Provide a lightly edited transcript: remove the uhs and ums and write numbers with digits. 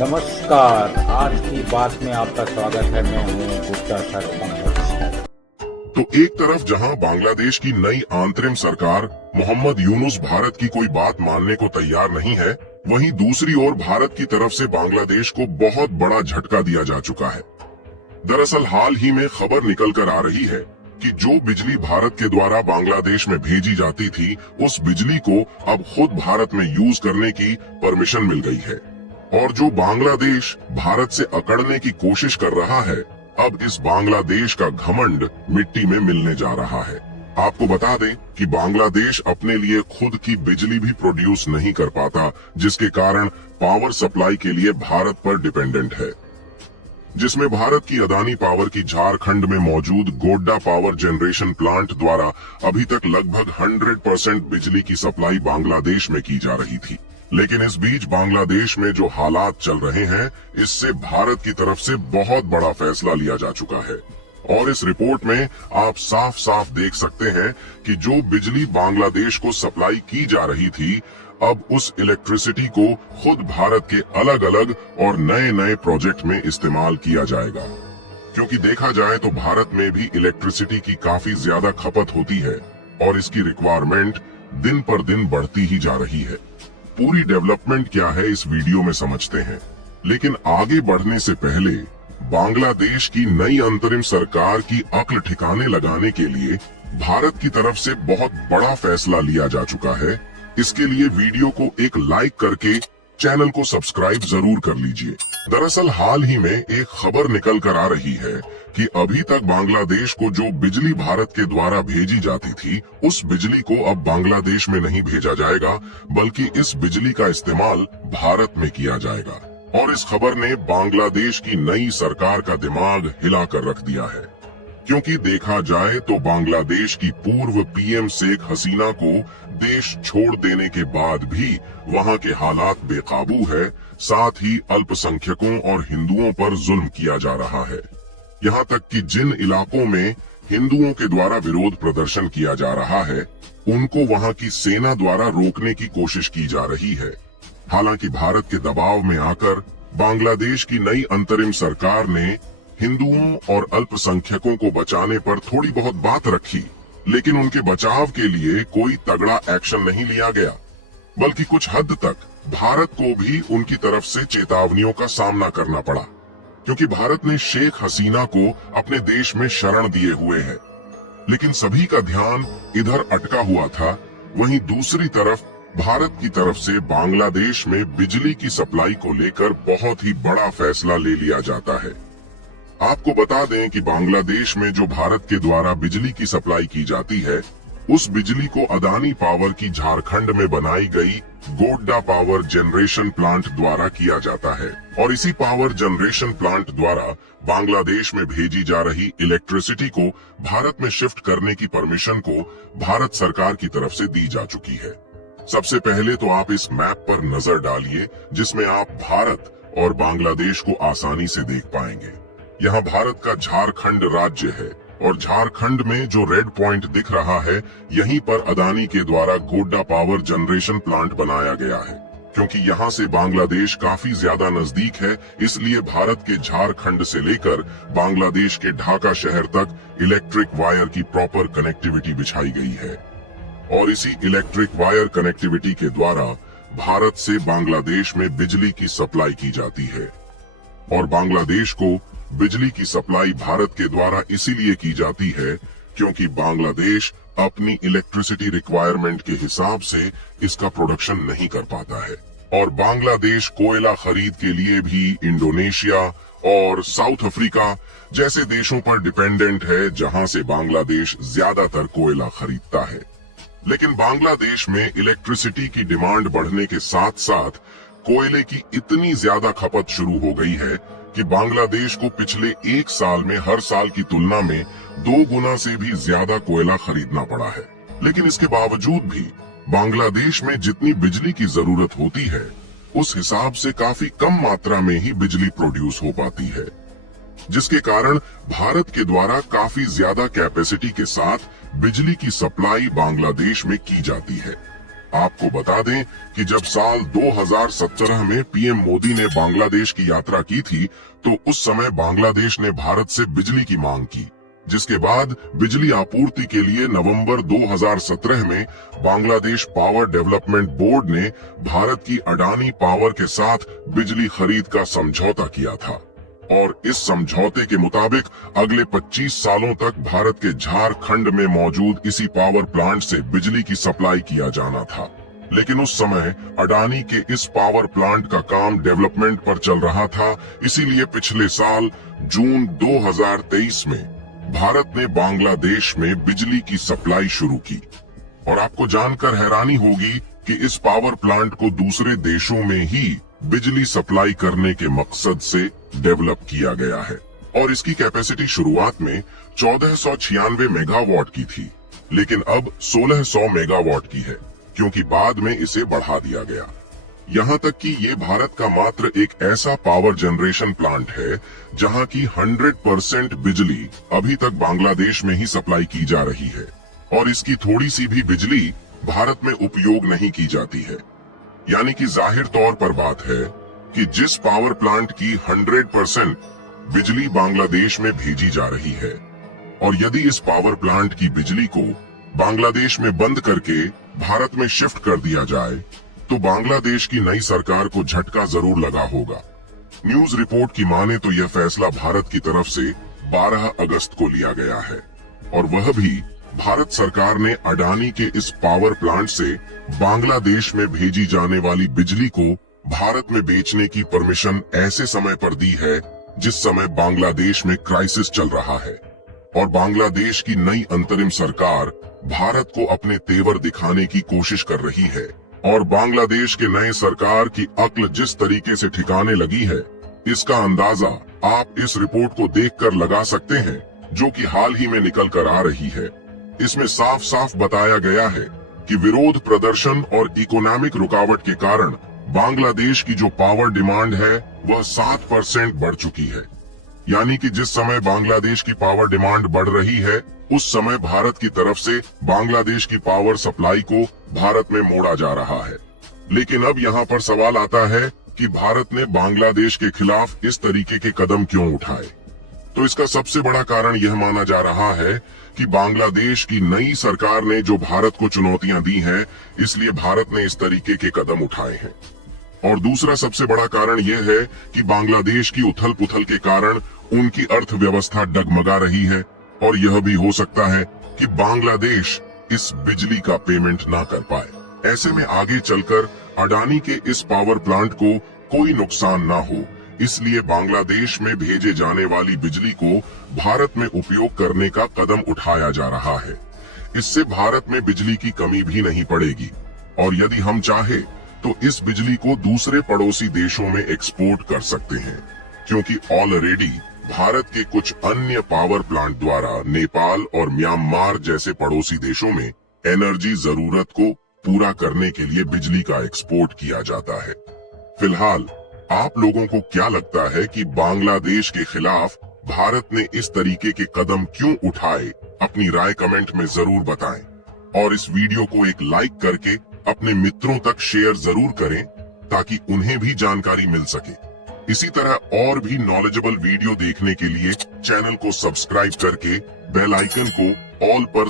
नमस्कार, आज की बात में आपका स्वागत है। मैं हूँ गुप्ता सर पंकज। तो एक तरफ जहां बांग्लादेश की नई अंतरिम सरकार मोहम्मद यूनुस भारत की कोई बात मानने को तैयार नहीं है, वहीं दूसरी ओर भारत की तरफ से बांग्लादेश को बहुत बड़ा झटका दिया जा चुका है। दरअसल हाल ही में खबर निकल कर आ रही है कि जो बिजली भारत के द्वारा बांग्लादेश में भेजी जाती थी, उस बिजली को अब खुद भारत में यूज करने की परमिशन मिल गई है। और जो बांग्लादेश भारत से अकड़ने की कोशिश कर रहा है, अब इस बांग्लादेश का घमंड मिट्टी में मिलने जा रहा है। आपको बता दें कि बांग्लादेश अपने लिए खुद की बिजली भी प्रोड्यूस नहीं कर पाता, जिसके कारण पावर सप्लाई के लिए भारत पर डिपेंडेंट है, जिसमें भारत की अदानी पावर की झारखंड में मौजूद गोड्डा पावर जनरेशन प्लांट द्वारा अभी तक लगभग 100% बिजली की सप्लाई बांग्लादेश में की जा रही थी। लेकिन इस बीच बांग्लादेश में जो हालात चल रहे हैं, इससे भारत की तरफ से बहुत बड़ा फैसला लिया जा चुका है। और इस रिपोर्ट में आप साफ साफ देख सकते हैं कि जो बिजली बांग्लादेश को सप्लाई की जा रही थी, अब उस इलेक्ट्रिसिटी को खुद भारत के अलग अलग और नए नए प्रोजेक्ट में इस्तेमाल किया जाएगा। क्योंकि देखा जाए तो भारत में भी इलेक्ट्रिसिटी की काफी ज्यादा खपत होती है और इसकी रिक्वायरमेंट दिन पर दिन बढ़ती ही जा रही है। पूरी डेवलपमेंट क्या है इस वीडियो में समझते हैं, लेकिन आगे बढ़ने से पहले बांग्लादेश की नई अंतरिम सरकार की अक्ल ठिकाने लगाने के लिए भारत की तरफ से बहुत बड़ा फैसला लिया जा चुका है। इसके लिए वीडियो को एक लाइक करके चैनल को सब्सक्राइब जरूर कर लीजिए। दरअसल हाल ही में एक खबर निकल कर आ रही है कि अभी तक बांग्लादेश को जो बिजली भारत के द्वारा भेजी जाती थी, उस बिजली को अब बांग्लादेश में नहीं भेजा जाएगा, बल्कि इस बिजली का इस्तेमाल भारत में किया जाएगा। और इस खबर ने बांग्लादेश की नई सरकार का दिमाग हिला कर रख दिया है, क्योंकि देखा जाए तो बांग्लादेश की पूर्व पीएम शेख हसीना को देश छोड़ देने के बाद भी वहां के हालात बेकाबू है। साथ ही अल्पसंख्यकों और हिंदुओं पर जुल्म किया जा रहा है। यहाँ तक कि जिन इलाकों में हिंदुओं के द्वारा विरोध प्रदर्शन किया जा रहा है, उनको वहां की सेना द्वारा रोकने की कोशिश की जा रही है। हालांकि भारत के दबाव में आकर बांग्लादेश की नई अंतरिम सरकार ने हिंदुओं और अल्पसंख्यकों को बचाने पर थोड़ी बहुत बात रखी, लेकिन उनके बचाव के लिए कोई तगड़ा एक्शन नहीं लिया गया, बल्कि कुछ हद तक भारत को भी उनकी तरफ से चेतावनियों का सामना करना पड़ा, क्योंकि भारत ने शेख हसीना को अपने देश में शरण दिए हुए है। लेकिन सभी का ध्यान इधर अटका हुआ था। वहीं दूसरी तरफ भारत की तरफ से बांग्लादेश में बिजली की सप्लाई को लेकर बहुत ही बड़ा फैसला ले लिया जाता है। आपको बता दें कि बांग्लादेश में जो भारत के द्वारा बिजली की सप्लाई की जाती है, उस बिजली को अदानी पावर की झारखंड में बनाई गई गोड्डा पावर जनरेशन प्लांट द्वारा किया जाता है। और इसी पावर जनरेशन प्लांट द्वारा बांग्लादेश में भेजी जा रही इलेक्ट्रिसिटी को भारत में शिफ्ट करने की परमिशन को भारत सरकार की तरफ से दी जा चुकी है। सबसे पहले तो आप इस मैप पर नजर डालिए, जिसमें आप भारत और बांग्लादेश को आसानी से देख पाएंगे। यहाँ भारत का झारखंड राज्य है और झारखंड में जो रेड पॉइंट दिख रहा है, यहीं पर अदानी के द्वारा गोड्डा पावर जनरेशन प्लांट बनाया गया है। क्योंकि यहाँ से बांग्लादेश काफी ज्यादा नजदीक है, इसलिए भारत के झारखंड से लेकर बांग्लादेश के ढाका शहर तक इलेक्ट्रिक वायर की प्रॉपर कनेक्टिविटी बिछाई गई है। और इसी इलेक्ट्रिक वायर कनेक्टिविटी के द्वारा भारत से बांग्लादेश में बिजली की सप्लाई की जाती है। और बांग्लादेश को बिजली की सप्लाई भारत के द्वारा इसीलिए की जाती है क्योंकि बांग्लादेश अपनी इलेक्ट्रिसिटी रिक्वायरमेंट के हिसाब से इसका प्रोडक्शन नहीं कर पाता है। और बांग्लादेश कोयला खरीद के लिए भी इंडोनेशिया और साउथ अफ्रीका जैसे देशों पर डिपेंडेंट है, जहां से बांग्लादेश ज्यादातर कोयला खरीदता है। लेकिन बांग्लादेश में इलेक्ट्रिसिटी की डिमांड बढ़ने के साथ साथ कोयले की इतनी ज्यादा खपत शुरू हो गई है कि बांग्लादेश को पिछले एक साल में हर साल की तुलना में 2 गुना से भी ज्यादा कोयला खरीदना पड़ा है। लेकिन इसके बावजूद भी बांग्लादेश में जितनी बिजली की जरूरत होती है, उस हिसाब से काफी कम मात्रा में ही बिजली प्रोड्यूस हो पाती है, जिसके कारण भारत के द्वारा काफी ज्यादा कैपेसिटी के साथ बिजली की सप्लाई बांग्लादेश में की जाती है। आपको बता दें कि जब साल 2017 में पीएम मोदी ने बांग्लादेश की यात्रा की थी, तो उस समय बांग्लादेश ने भारत से बिजली की मांग की, जिसके बाद बिजली आपूर्ति के लिए नवंबर 2017 में बांग्लादेश पावर डेवलपमेंट बोर्ड ने भारत की अडानी पावर के साथ बिजली खरीद का समझौता किया था। और इस समझौते के मुताबिक अगले 25 सालों तक भारत के झारखंड में मौजूद इसी पावर प्लांट से बिजली की सप्लाई किया जाना था। लेकिन उस समय अडानी के इस पावर प्लांट का काम डेवलपमेंट पर चल रहा था, इसीलिए पिछले साल जून 2023 में भारत ने बांग्लादेश में बिजली की सप्लाई शुरू की। और आपको जानकर हैरानी होगी कि इस पावर प्लांट को दूसरे देशों में ही बिजली सप्लाई करने के मकसद से डेवलप किया गया है। और इसकी कैपेसिटी शुरुआत में 1496 मेगावाट की थी, लेकिन अब 1600 मेगावाट की है, क्योंकि बाद में इसे बढ़ा दिया गया। यहाँ तक कि ये भारत का मात्र एक ऐसा पावर जनरेशन प्लांट है जहाँ की 100% बिजली अभी तक बांग्लादेश में ही सप्लाई की जा रही है, और इसकी थोड़ी सी भी बिजली भारत में उपयोग नहीं की जाती है। यानी कि जाहिर तौर पर बात है कि जिस पावर प्लांट की 100% बिजली बांग्लादेश में भेजी जा रही है, और यदि इस पावर प्लांट की बिजली को बांग्लादेश में बंद करके भारत में शिफ्ट कर दिया जाए, तो बांग्लादेश की नई सरकार को झटका जरूर लगा होगा। न्यूज रिपोर्ट की माने तो यह फैसला भारत की तरफ से 12 अगस्त को लिया गया है, और वह भी भारत सरकार ने अडानी के इस पावर प्लांट से बांग्लादेश में भेजी जाने वाली बिजली को भारत में बेचने की परमिशन ऐसे समय पर दी है जिस समय बांग्लादेश में क्राइसिस चल रहा है, और बांग्लादेश की नई अंतरिम सरकार भारत को अपने तेवर दिखाने की कोशिश कर रही है। और बांग्लादेश के नए सरकार की अक्ल जिस तरीके से ठिकाने लगी है, इसका अंदाजा आप इस रिपोर्ट को देखकर लगा सकते हैं, जो कि हाल ही में निकल कर आ रही है। इसमें साफ साफ बताया गया है कि विरोध प्रदर्शन और इकोनॉमिक रुकावट के कारण बांग्लादेश की जो पावर डिमांड है वह 7% बढ़ चुकी है। यानी कि जिस समय बांग्लादेश की पावर डिमांड बढ़ रही है, उस समय भारत की तरफ से बांग्लादेश की पावर सप्लाई को भारत में मोड़ा जा रहा है। लेकिन अब यहाँ पर सवाल आता है कि भारत ने बांग्लादेश के खिलाफ इस तरीके के कदम क्यों उठाए। तो इसका सबसे बड़ा कारण यह माना जा रहा है कि बांग्लादेश की नई सरकार ने जो भारत को चुनौतियां दी हैं, इसलिए भारत ने इस तरीके के कदम उठाए हैं। और दूसरा सबसे बड़ा कारण यह है कि बांग्लादेश की उथल पुथल के कारण उनकी अर्थव्यवस्था डगमगा रही है, और यह भी हो सकता है कि बांग्लादेश इस बिजली का पेमेंट ना कर पाए। ऐसे में आगे चलकर अडानी के इस पावर प्लांट को कोई नुकसान ना हो, इसलिए बांग्लादेश में भेजे जाने वाली बिजली को भारत में उपयोग करने का कदम उठाया जा रहा है। इससे भारत में बिजली की कमी भी नहीं पड़ेगी, और यदि हम चाहे तो इस बिजली को दूसरे पड़ोसी देशों में एक्सपोर्ट कर सकते हैं, क्योंकि ऑलरेडी भारत के कुछ अन्य पावर प्लांट द्वारा नेपाल और म्यांमार जैसे पड़ोसी देशों में एनर्जी जरूरत को पूरा करने के लिए बिजली का एक्सपोर्ट किया जाता है। फिलहाल आप लोगों को क्या लगता है कि बांग्लादेश के खिलाफ भारत ने इस तरीके के कदम क्यों उठाए? अपनी राय कमेंट में जरूर बताएं, और इस वीडियो को एक लाइक करके अपने मित्रों तक शेयर जरूर करें, ताकि उन्हें भी जानकारी मिल सके। इसी तरह और भी नॉलेजेबल वीडियो देखने के लिए चैनल को सब्सक्राइब करके बेल आइकन को ऑल पर